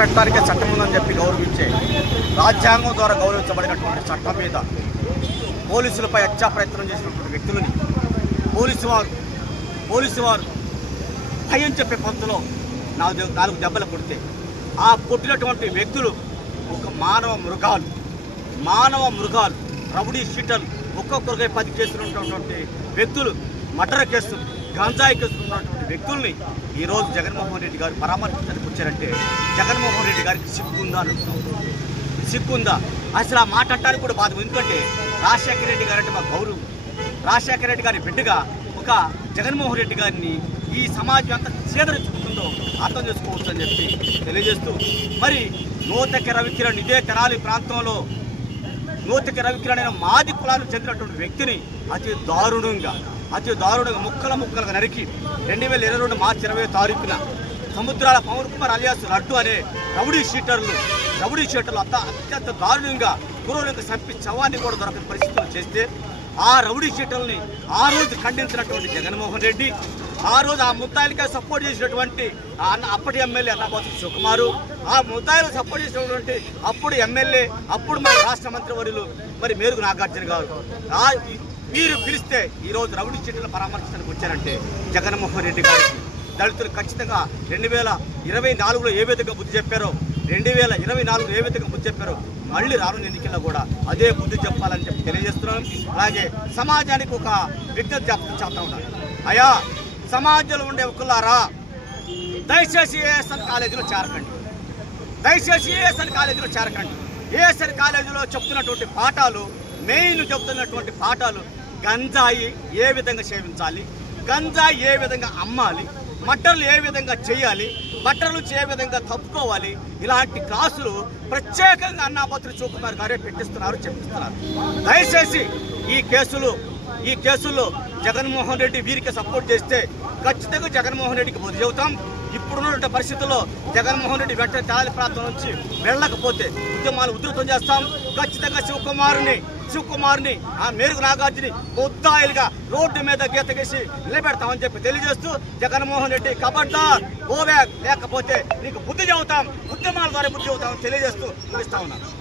పెట్టడానికే చట్టం ఉందని చెప్పి గౌరవించే రాజ్యాంగం ద్వారా గౌరవించబడినటువంటి చట్టం మీద పోలీసులపై హత్యా ప్రయత్నం చేసినటువంటి వ్యక్తులని పోలీసు వారు భయం చెప్పే పంతులో 4 దెబ్బలు కొడితే ఆ కొట్టినటువంటి వ్యక్తులు ఒక మానవ మృగాలు రౌడీ షీటర్లు ఒక్కొక్కరికై 10 కేసులు ఉన్నటువంటి వ్యక్తులు, మర్డర్ కేసులు, గంజాయి కేసులు ఉన్నటువంటి వ్యక్తుల్ని ఈరోజు జగన్మోహన్ రెడ్డి గారు పరామర్శించడానికి వచ్చారంటే జగన్మోహన్ రెడ్డి గారికి సిగ్గుందా అసలు ఆ మాట అంటానికి కూడా బాధ. ఎందుకంటే రాజశేఖర రెడ్డి గారు అంటే మా గౌరవం. రాజశేఖర రెడ్డి గారి బిడ్డగా ఒక జగన్మోహన్ రెడ్డి గారిని ఈ సమాజం ఎంత చేదరించుకుంటుందో అర్థం చేసుకోవచ్చు అని చెప్పి తెలియజేస్తూ, మరి నూతకి రవికిరణ్ ఇదే తెనాలి ప్రాంతంలో నూతకి రవికిరణ్ అయిన మాది కులాలకు చెందినటువంటి వ్యక్తిని అతి దారుణంగా ముక్కలుగా నరికి 2022 మార్చి 20వ తారీఖున సముద్రాల పవన్ కుమార్ అలియాస్ లడ్డు అనే రౌడీ షీటర్లు అత్యంత దారుణంగా గురువులకు చంపి శవాన్ని కూడా దొరకని పరిస్థితులు చేస్తే ఆ రౌడీ షీటర్ని ఆ రోజు ఖండించినటువంటి జగన్మోహన్ రెడ్డి, ఆ రోజు ఆ ముద్దాయిలకే సపోర్ట్ చేసినటువంటి అప్పటి ఎమ్మెల్యే అన్నాబోతు శివకుమారు, ఆ ముద్దాయిలకు సపోర్ట్ చేసినటువంటి అప్పుడు ఎమ్మెల్యే అప్పుడు మన రాష్ట్ర మంత్రివర్యులు మరి మేరుగు నాగార్జున గారు మీరు పిలిస్తే ఈరోజు రౌడీ షీటర్లను పరామర్శించడానికి వచ్చారంటే జగన్మోహన్ రెడ్డి గారికి దళితులు ఖచ్చితంగా 2024లో ఏ విధంగా బుద్ధి చెప్పారో 2024లో ఏ విధంగా బుద్ధి చెప్పారో మళ్ళీ రానున్న ఎన్నికల్లో కూడా అదే బుద్ధి చెప్పాలని చెప్పి తెలియజేస్తున్నాను. అలాగే సమాజానికి ఒక విజ్ఞప్తి చేస్తా ఉన్నాను. అయ్యా, సమాజంలో ఉండే ఒకళ్ళారా, దయచేసి ఏఎస్ఎన్ కాలేజీలో చేరకండి. ఏఎస్ఎన్ కాలేజీలో చెప్తున్నటువంటి పాఠాలు, మెయిన్ చెప్తున్నటువంటి పాఠాలు గంజాయి ఏ విధంగా సేవించాలి, గంజాయి ఏ విధంగా అమ్మాలి, మట్టర్లు ఏ విధంగా చేయాలి, బట్టల నుంచి ఏ విధంగా తప్పుకోవాలి, ఇలాంటి క్లాసులు ప్రత్యేకంగా అన్నాబోతు శివకుమార్ గారే చెప్పిస్తున్నారు. దయచేసి ఈ కేసుల్లో జగన్మోహన్ రెడ్డి వీరికి సపోర్ట్ చేస్తే ఖచ్చితంగా జగన్మోహన్ రెడ్డికి బుద్ధి చెబుతాం. ఇప్పుడున్న పరిస్థితుల్లో జగన్మోహన్ రెడ్డి వెంటనే తెనాలి ప్రాంతం నుంచి వెళ్ళకపోతే ఉద్యమాలు ఉధృతం చేస్తాం. ఖచ్చితంగా శివకుమార్ని ఆ మేరుగు నాగార్జుని ముద్దాయిలుగా రోడ్డు మీద గీత గీసి నిలబెడతామని చెప్పి తెలియజేస్తూ, జగన్మోహన్ రెడ్డి కబడ్డార్ లేకపోతే నీకు బుద్ధి చెబుతాం, ఉద్యమాల ద్వారా బుద్ధి చెబుతామని తెలియజేస్తూ ముగిస్తా ఉన్నాను.